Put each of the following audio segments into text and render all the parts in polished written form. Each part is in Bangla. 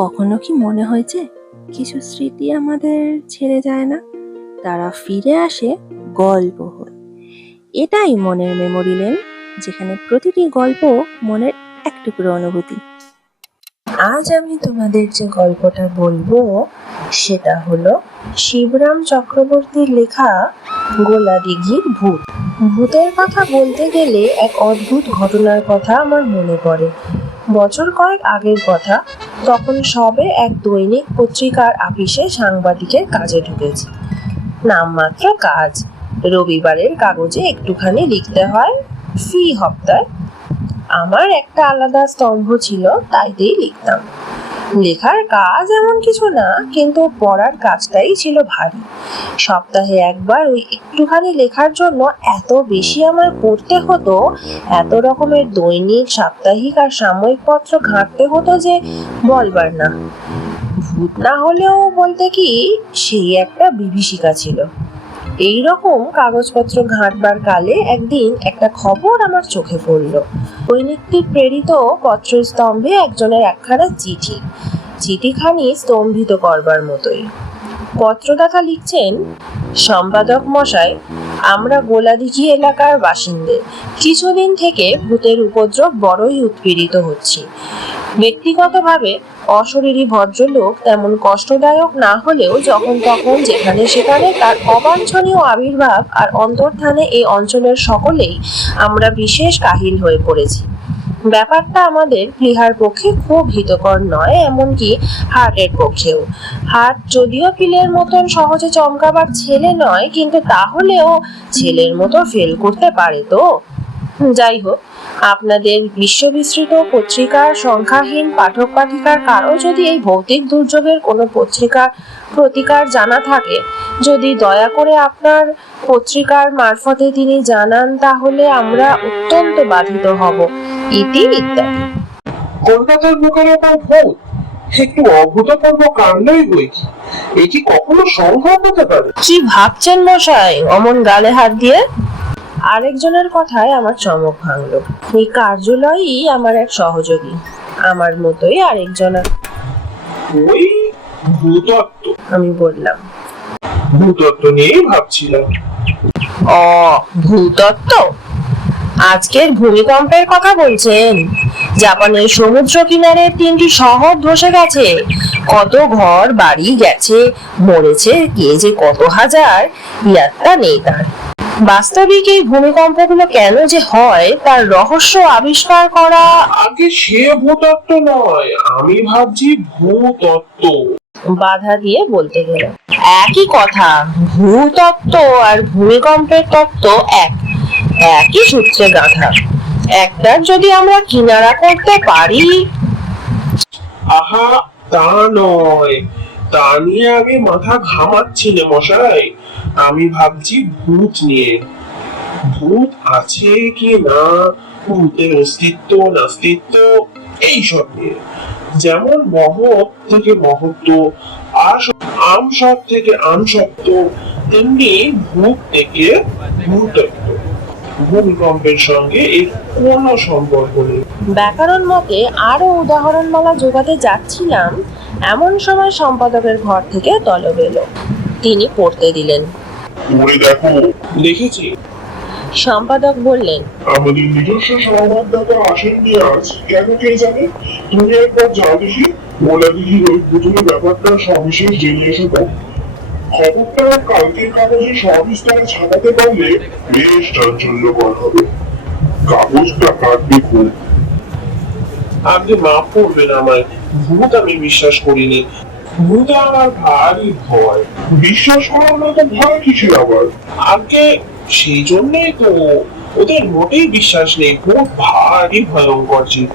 কখনো কি মনে হয়েছে কিছু স্মৃতি আমাদের ছেড়ে যায় না, তারা ফিরে আসে গল্প হয়ে? এটাই মনের মেমোরি লেন, যেখানে প্রতিটি গল্প মনের এক টুকরো অনুভূতি। আজ আমি তোমাদের যে গল্পটা বলবো সেটা হলো শিবরাম চক্রবর্তীর লেখা গোলাদিঘির ভূত। ভূতের কথা বলতে গেলে এক অদ্ভুত ঘটনার কথা আমার মনে পড়ে। বছর কয়েক আগের কথা। তখন সবে এক দৈনিক পত্রিকার আপিসে সাংবাদিকের কাজে ঢুকেছি। নামমাত্র কাজ, রবিবারের কাগজে একটুখানি লিখতে হয়, ফি হপ্তায়। আমার একটা আলাদা স্তম্ভ ছিল, তাইতেই লিখতাম। লেখার কাজ এমন কিছু না, কিন্তু পড়ার কাজটাই ছিল ভারী। সপ্তাহে একবার ওই একটুখানি লেখার জন্য এত বেশি আমার পড়তে হতো, এত রকমের দৈনিক, সাপ্তাহিক আর সাময়িক পত্র ঘাঁটতে হতো যে বলবার না। ভূত না হলেও বলতে কি সেই একটা বিভীষিকা ছিল। এই রকম কাগজপত্র ঘাঁটবার কালে একদিন একটা খবর আমার চোখে পড়ল। দৈনিকটির প্রেরিত পত্রস্তম্ভে একজনের একখানা চিঠি। চিঠিখানি স্তম্ভিত করবার মতোই। পত্রদাতা লিখছেন, সম্পাদক মশাই, আমরা গোলাদিঘি এলাকার বাসিন্দে। কিছুদিন থেকে ভূতের উপদ্রব বড়ই উৎপীড়িত হচ্ছি। ব্যক্তিগতভাবে অশরীরী ভদ্রলোক তেমন কষ্টদায়ক না হলেও যখন তখন যেখানে সেখানে তার অবাঞ্ছনীয় আবির্ভাব আর অন্তর্ধানে এই অঞ্চলের সকলেই আমরা বিশেষ কাহিল হয়ে পড়েছি। ব্যাপারটা আমাদের প্লীহার পক্ষে খুব হিতকর নয়, এমনকি হার্টের পক্ষেও। হার্ট যদিও পিলের মতন সহজে চমকাবার ছেলে নয়, কিন্তু তাহলেও ছেলের মতো ফেল করতে পারে তো। যাই হোক, আপনাদের বিশ্ববিস্তৃত পত্রিকার সংখ্যাহীন পাঠক পাঠিকার কারো যদি এই ভৌতিক দুর্যোগের কোনো পত্রিকার প্রতিকার জানা থাকে, যদি দয়া করে আপনার পত্রিকার মারফতে তিনি জানান, তাহলে আমরা অত্যন্ত বাধিত হব। ইতি ইত্যাদি। কলকাতার বুকের ওপর ভূত, একটু অভূতপূর্ব কাণ্ডই বইকি। এটি কখনো সম্ভব হতে পারে? কি ভাবছেন মশাই অমন গালে হাত দিয়ে? আরেকজনের কথায় আমার চমক ভাঙলো। এই কার্যালয়ই আমার এক সহযোগী, আমার মতোই আরেকজন। ওই ভূতত্ত্ব, আমি বললাম। ভূতত্ত্ব নিয়েই ভাবছিলাম। ভূতত্ত্ব? আজকের ভূমিকম্পের কথা বলছেন? জাপানের সমুদ্র কিনারে 3টি শহর ধসে গেছে, কত ঘর বাড়ি গেছে, মরেছে কে যে কত হাজার, ইয়াত্তা নেই তার। বাস্তবিক এই ভূমিকম্পগুলো কেন যে হয় তার রহস্য আবিষ্কার করা। আগে সে ভূতত্ত্ব নয়, আমি ভাবছি ভূতত্ত্ব। বাধা দিয়ে বলতে গেল, একই কথা। ভূতত্ত্ব আর ভূমিকম্পের তত্ত্ব একই সূত্রে গাঁথা। একটার যদি আমরা কিনারা করতে পারি। আহা, তা নয়, তা নিয়ে আগে মাথা ঘামাচ্ছি না মশাই। আমি ভাবছি ভূত নিয়ে। ভূত আছে কি না, ভূতের অস্তিত্ব নাস্তিত্ব, এইসব নিয়ে। যেমন মহৎ থেকে মহত্ব, আমসত্ব থেকে আমসত্ব, তেমনি ভূত থেকে ভূতত্ব। ভূমিকম্পের সঙ্গে এর কোনো সম্পর্ক নেই। ব্যাকরণ মতে আরো উদাহরণমালা জোগাতে যাচ্ছিলাম, এমন সময় সম্পাদকের ঘর থেকে তলব এলো। তিনি পড়তে দিলেন। পড়ে দেখো। দেখেছি। সম্পাদক বললেন, আমাদের নিজস্ব সংবাদদাতা আসেননি আজ, কেন কে জানে? তুমি একবার যাও দেখি, গোলাদিঘির ওই ভূতুড়ে ব্যাপারটা সবিশেষ জেনে এসো তো। খবরটা কালকের কাগজে সবিস্তারে ছাপাতে পারলে বেশ চাঞ্চল্যকর হবে। কাগজটা কাটবে খুব। আপনি মাফ করবেন আমায়, ভূত আমি বিশ্বাস করিনি। ভূত আমার ভারী ভয়। বিশ্বাস করার মতো ভয় কিসের আবার? আগে সেই জন্যই তো ওদের মোটেই বিশ্বাস নেই। ভূত ভারী ভয়ঙ্কর জীব।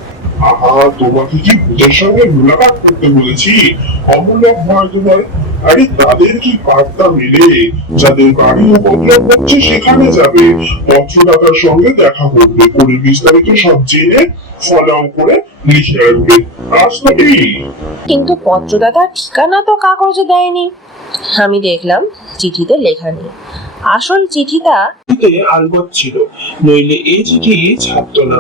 আহা, তোমাকে কি ভূতের সঙ্গে মুলাকাত করতে বলেছি? অমূলক ভয় তোমার। আরে তাদের কি বার্তা মেলে? যাদের বাড়ি উপদ্রব হচ্ছে সেখানে যাবে, পত্রদাতার সঙ্গে দেখা করবে, করে বিস্তারিত সব জেনে ফলাও করে লিখে আনবে। আজ তো এই। কিন্তু পত্রদাতার ঠিকানা তো কাগজে দেয়নি। আমি দেখলাম চিঠিতে লেখা নেই। আসল চিঠিটা চিঠিতে আলবৎ ছিল, নইলে এই চিঠি ছাপতো না।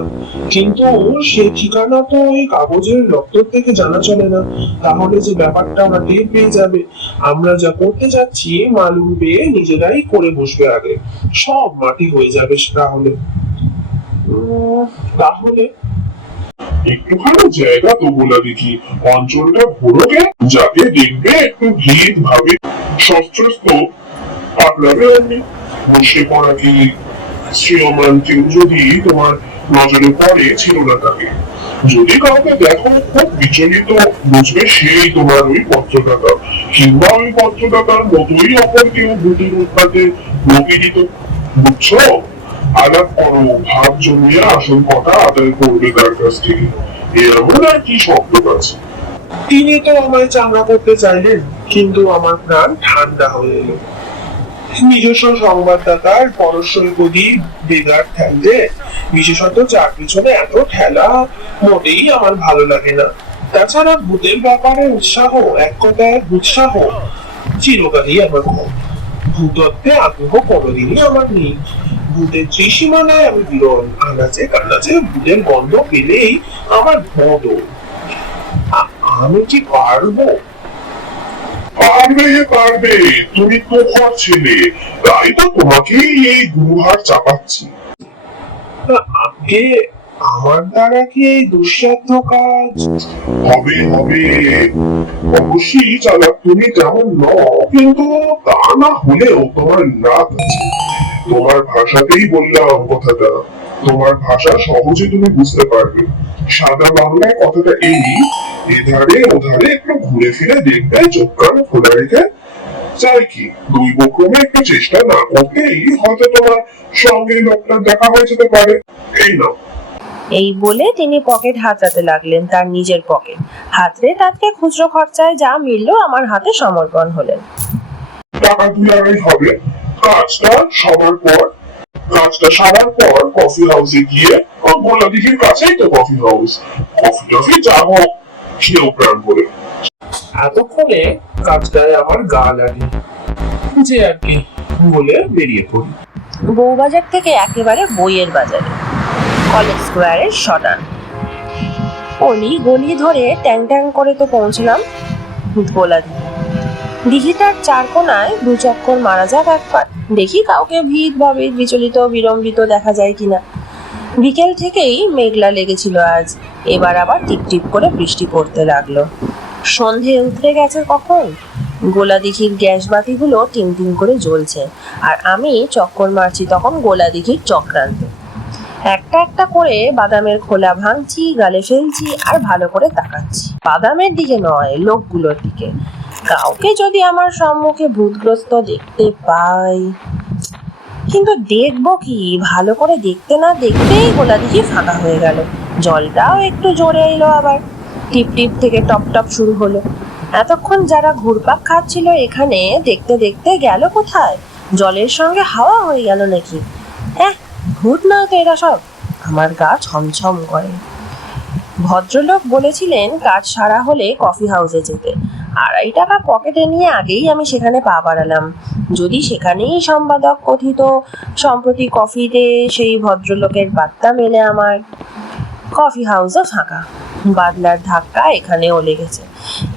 কিন্তু সে ঠিকানা তো ওই কাগজের দপ্তর থেকে জানা চলে না। তাহলে যে ব্যাপারটা ওরা টের পেয়ে যাবে, আমরা যা করতে যাচ্ছি মালুম পেয়ে নিজেরাই করে বসবে, আগে সব মাটি হয়ে যাবে। তাহলে তাহলে একটুখানি জায়গা তো বলা দেখি, অঞ্চলটা ঘোরোগে, যাতে দেখবে একটু ভিড় ভাবে সশস্ত্র পাকড়াবে। আমি বসে পড়া কি শ্রীয়মান কেউ যদি তোমার নজরে পড়ে ছিল না তাকে, যদি কাউকে দেখো খুব বিচলিত, বুঝবে সেই তোমার ওই পত্রদাতা, কিংবা ওই পত্রদাতার মতোই অপর কেউ ভূতের উৎপাতে প্রকৃতিত। বুঝছো? আলাপ করো, ভাব জমিয়ে আসল কথা আদায় করবে তার কাছ থেকে, এমন আর কি শব্দ আছে। তিনি তো আমায় চাঙ্গা করতে চাইলেন, কিন্তু আমার প্রাণ ঠান্ডা হয়ে এলো। নিজস্ব সংবাদদাতার পরশ্বই গদি বেগার ঠেলতে, বিশেষত যার পিছনে এত ঠেলা মোটেই আমার ভালো লাগে না। তাছাড়া ভূতের ব্যাপারে উৎসাহ, এক কথায় উৎসাহ চিরকালই আমার কম। ভূতত্ত্বে আগ্রহ কোনোদিনই আমার নেই। ভূতের ত্রিসীমানায় আমি বিরল, আনাচে কানাচে ভূতের গন্ধ পেলেই আমার বদল। আমি কি পারবো? পারবে পারবে, তুমি তোফার ছেলে, তাই তো তোমাকেই এই গুরুহার চাপাচ্ছি। আগে আমার দ্বারা কি এই দুঃসাধ্য কাজ হবে? হবে অবশ্যই, চালাক তুমি তেমন নও, কিন্তু তা না হলেও তোমার লাভ আছে। তোমার ভাষাতেই বললাম কথাটা, তোমার ভাষা সহজে তুমি বুঝতে পারবে। সাদা বাংলায় কথাটা এই, এধারে ওধারে একটু ঘুরে ফিরে দেখবে, চোখ কান খোলা রেখে। চাই কি দৈবক্রমে একটু চেষ্টা না করতেই হয়তো তোমার সঙ্গে লোকটার দেখা হয়ে যেতে পারে। এই নাও। এই বলে তিনি পকেট হাতড়াতে লাগলেন, তার নিজের পকেট হাতড়ে তাতে খুচরো খরচায় যা মিলল আমার হাতে সমর্পণ হলেন। টাকা তুলারই হবে। কাজটা সবার পর কফি হাউসে গিয়ে, গোলাদিঘির কাছেই তো কফি হাউস, কফি টফি যা হোক খেয়েও প্রাণ করে। এতক্ষণে কাজটায় আমার গা লাগে যে আর কি বলে বেরিয়ে পড়ি। বউবাজার থেকে একেবারে বইয়ের বাজারে, কলেজ স্কোয়ারের শটান অলি গলি ধরে ট্যাং ট্যাং করে তো পৌঁছলাম গোলাদিঘি। দিঘিটার চার কোনায় দু চক্কর মারা যাক একবার, দেখি কাউকে ভিড় ভাবে বিচলিত বিড়ম্বিত দেখা যায় কিনা। বিকেল থেকেই মেঘলা লেগেছিল আজ, এবার আবার টিপ টিপ করে বৃষ্টি পড়তে লাগলো। সন্ধে উতরে গেছে কখন, গোলাদিঘির গ্যাস বাতিগুলো টিং টিং করে জ্বলছে, আর আমি চক্কর মারছি তখন গোলাদিঘির চক্রান্তে। একটা একটা করে বাদামের খোলা ভাঙছি, গালে ফেলছি, আর ভালো করে তাকাচ্ছি বাদামের দিকে নয়, লোকগুলোর দিকে। কাউকে যদি আমার সম্মুখে ভূতগ্রস্ত দেখতে পাই, কিন্তু দেখবো কি? ভালো করে দেখতে না দেখতেই গোলাদিঘি ফাঁকা হয়ে গেল। জলটাও একটু জোরে এলো, আবার টিপ টিপ থেকে টপ টপ শুরু হলো। এতক্ষণ যারা ঘুরপাক খাচ্ছিল এখানে, দেখতে দেখতে গেল কোথায়? জলের সঙ্গে হাওয়া হয়ে গেল নাকি? ভূত নয় তো এরা সব। আমার গা ছমছম করে। ভদ্রলোক বলেছিলেন কাজ সারা হলে কফি হাউসে যেতে। 2.5 টাকা পকেটে নিয়ে আগেই আমি সেখানে পা বাড়ালাম। যদি সেখানেই সম্পাদক কথিত সম্প্রতি কফিতে সেই ভদ্রলোকের বার্তা মেলে আমার। কফি হাউসও ফাঁকা, বাদলার ধাক্কা এখানেও লেগেছে।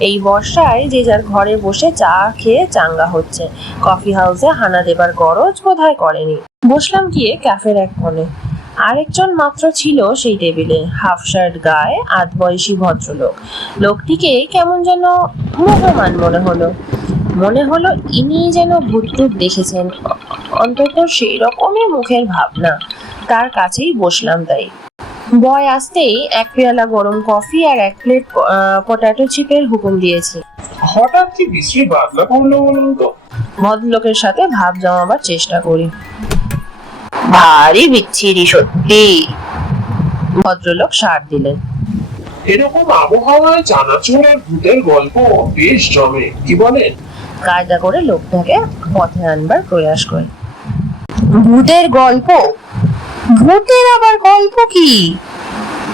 এই বর্ষায় যে যার ঘরে বসে চা খেয়ে চাঙ্গা হচ্ছে, কফি হাউসে হানা দেবার গরজ বোধহয় করেনি। বসলাম গিয়ে ক্যাফের এক কোণে। আরেকজন মাত্র ছিল সেই টেবিলে, হাফ শার্ট গায়ে, আধবয়সী ভদ্রলোক। লোকটিকে কেমন যেন মুহ্যমান মনে হলো ইনি যেন ভূতটুত দেখেছেন, অন্তত সেই রকমই মুখের ভাবনা। তার কাছেই বসলাম তাই। বয় আসতেই 1 পেয়ালা গরম কফি আর 1 প্লেট পটেটো চিপের হুকুম দিয়েছি। হঠাৎ কি বিশ্রী বাদলা পড়লো বলুন তো? ভদ্রলোকের সাথে ভাব জমাবার চেষ্টা করি। ভারী বিচ্ছিরি সত্যি, ভদ্রলোক সার দিলেন। এরকম আবহাওয়ায় চানাচুর আর ভূতের গল্প বেশ জমে, কি বলেন? কায়দা করে লোকটাকে পথে আনবার প্রয়াস করি। ভূতের গল্প? ভূতের আবার গল্প কি?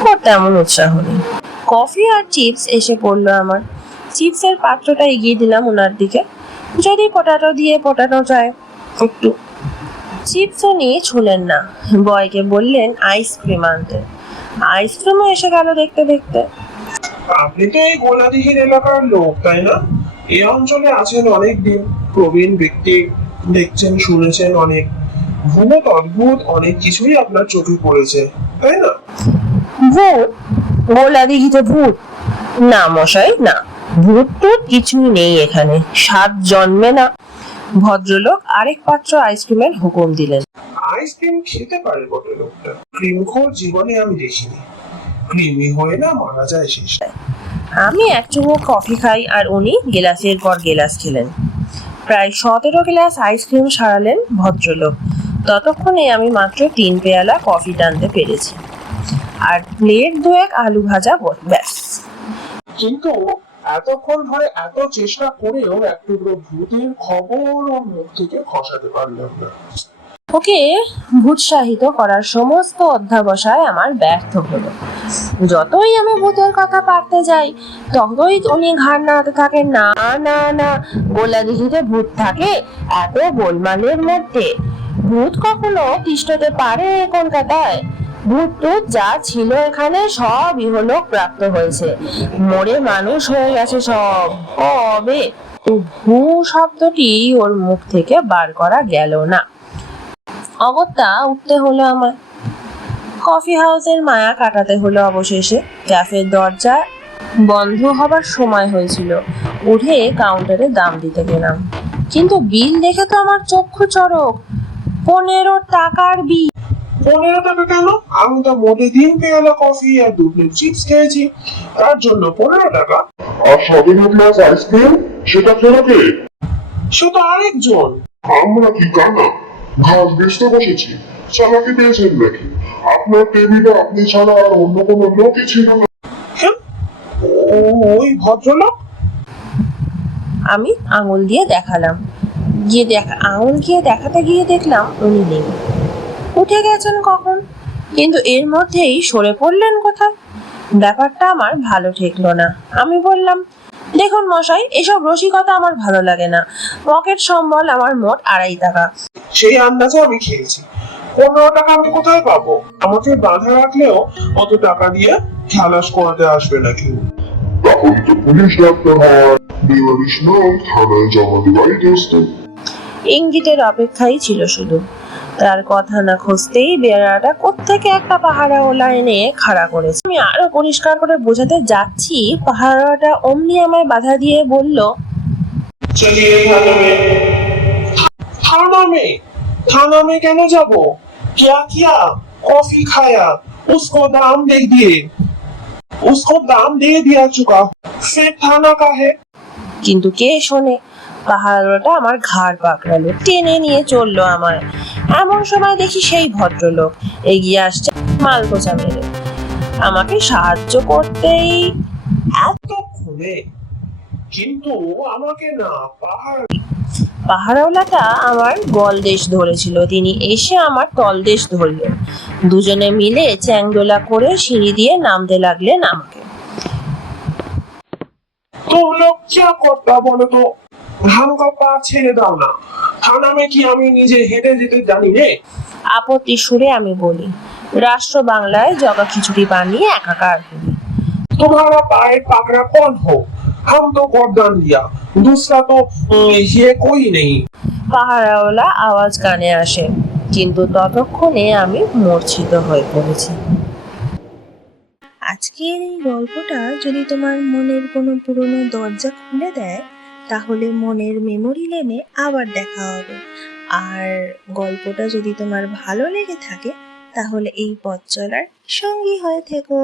ওর তেমন উৎসাহ নেই। কফি আর চিপস এসে পড়লো আমার। চিপসের পাত্রটা এগিয়ে দিলাম ওনার দিকে। যদি পটাটো দিয়ে পটাটো চায় একটু। চিপসও নিয়ে ছুলেন না, বয়কে বললেন আইসক্রিম আনতে। আইসক্রিমও এসে গেল দেখতে দেখতে। আপনি তো এই গোলাদিঘির এলাকার লোক, তাই না? এই অঞ্চলে আছেন অনেক দিন, প্রবীণ ব্যক্তি, দেখছেন শুনেছেন অনেক, ভূত অদ্ভুত অনেক কিছুই আপনার চোখে পড়েছে, তাই না? ভূত? গোলাদিঘিতে ভূত? না মশাই, না, ভূত টুত কিছুই নেই এখানে, সাত জন্মে না। ভদ্রলোক আরেক পাত্র আইসক্রিমের হুকুম দিলেন। আইসক্রিম খেতে পারে বটে লোকটা, ক্রিমখোর জীবনে আমি দেখিনি। ক্রিমি হয়ে না মারা যায় শেষ। আমি এক চুমুক কফি খাই আর উনি গেলাসের পর গেলাস খেলেন। প্রায় 17 গ্লাস আইসক্রিম সারালেন ভদ্রলোক। ততক্ষণে আমি মাত্র 3 পেয়ালা কফি টানতে পেরেছি, আর প্লেট দুয়েক আলু ভাজা, ব্যাস। কিন্তু এতক্ষণ ধরে এত চেষ্টা করেও এক টুকরো ভূতের খবর ওর মুখ থেকে খসাতে পারলাম না। ওকে ভূৎসাহিত করার সমস্ত অধ্যাবসায় আমার ব্যর্থ হলো। যতই আমি ভূতের কথা পারতে যাই, ততই উনি ঘাড় নাড়াতে থাকেন, না না না, গোলাদিঘিতে ভূত থাকে এত গোলমালের মধ্যে? ভূত কখনো তিষ্ঠতে পারে কলকাতায়? ভূত টুত যা ছিল এখানে সব ইহলোক প্রাপ্ত হয়েছে, মরে মানুষ হয়ে গেছে সব। কবে ভূ শব্দটি ওর মুখ থেকে বার করা গেল না। অগত্যা উঠতে হলো আমার। কফি হাউসের মায়া কাটাতে হলো অবশেষে। ক্যাফের দরজা বন্ধ হবার সময় হয়েছিল, উঠে কাউন্টারে দাম দিতে গেলাম, কিন্তু বিল দেখে তো আমার চক্ষু চড়ক। 15 টাকার বিল। 15 টাকা কেন? আমি তো মোটে 3 পেয়ালা কফি আর 2 প্লেট চিপস খেয়েছি, তার জন্য 15 টাকা। আর 17 গ্লাস আইসক্রিম, সেটা খেলো কে? সে তো আরেকজন। আমরা কি কানা ঘাস বেচতে বসেছি? চালাকি পেয়েছেন নাকি? আপনার টেবিলে আপনি ছাড়া আর অন্য কোনো লোকই ছিল না। হ্যাঁ, ওই ভদ্রলোক। আমি আঙুল দিয়ে দেখালাম, আঙুল গিয়ে দেখাতে গিয়ে দেখলাম উনি নেই। উঠে গেছেন কখন, কিন্তু এর মধ্যেই সরে পড়লেন কোথায়? ব্যাপারটা আমার ভালো ঠেকলো না। আমি বললাম, দেখুন মশাই, এসব রসিকতা আমার ভালো লাগে না। পকেট সম্বল আমার মোট 2.5 টাকা। সেই আন্দাজে আমি খেয়েছি। 15 টাকা আমি কোথায় পাবো? আমাকে বাঁধা রাখলেও অত টাকা দিয়ে খালাস করাতে আসবে না কেউ। তখন তো পুলিশ ডাক্তার হয়, বেমারিস নয়, থানায় জমা দেওয়াই দোস্ত। ইঙ্গিতের অপেক্ষাই ছিল শুধু। তার কথা না খুঁজতেই বেড়াটা কোত্থেকে একটা পাহারাওয়ালা এনে খাড়া করেছে। আমি আরো পরিষ্কার করে বোঝাতে যাচ্ছি, পাহারাওয়ালাটা অমনি আমায় বাধা দিয়ে বলল, চলিয়ে थाना में थाना में কেন যাব? क्या किया? कॉफी खाया, उसको दाम दे दिया चुका, फिर थाना का है। কিন্তু কে শোনে? পাহারাওয়ালাটা আমার ঘাড় পাকড়ালো, টেনে নিয়ে চললো আমায়। এমন সময় দেখি সেই ভদ্রলোক এগিয়ে আসছে মালকোচা মেরে আমাকে সাহায্য করতেই। এতক্ষণে কিন্তু আমাকে না পাহারাওয়ালাটা আমার গলদেশ ধরেছিল, তিনি এসে আমার তলদেশ ধরলেন। দুজনে মিলে চ্যাংদোলা করে সিঁড়ি দিয়ে নামতে লাগলেন আমাকে। तुम लोग क्या करता बोलो तो? हमका পা ছেড়ে দাও না। থানা মে কি আমি নিজে হেঁটে যেতে জানি রে? আপত্তি সুরে আমি বলি, রাষ্ট্র বাংলায় জগা খিচুড়ি বানিয়ে একাকার করি। तुम्हारा पैर पकड़ा कौन हो? हम तो गर्दन दिया, दूसरा तो ये कोई नहीं। পাহারাওয়ালা আওয়াজ কানে আসে, কিন্তু ততক্ষণে আমি মূর্ছিত হয়ে পড়েছি। আজকের এই গল্পটা যদি তোমার মনের কোনো পুরনো দরজা খুলে দেয়, তাহলে মনের মেমোরি লেনে আবার দেখা হবে। আর গল্পটা যদি তোমার ভালো লেগে থাকে, তাহলে এই পথ চলার সঙ্গী হয়ে থেকো।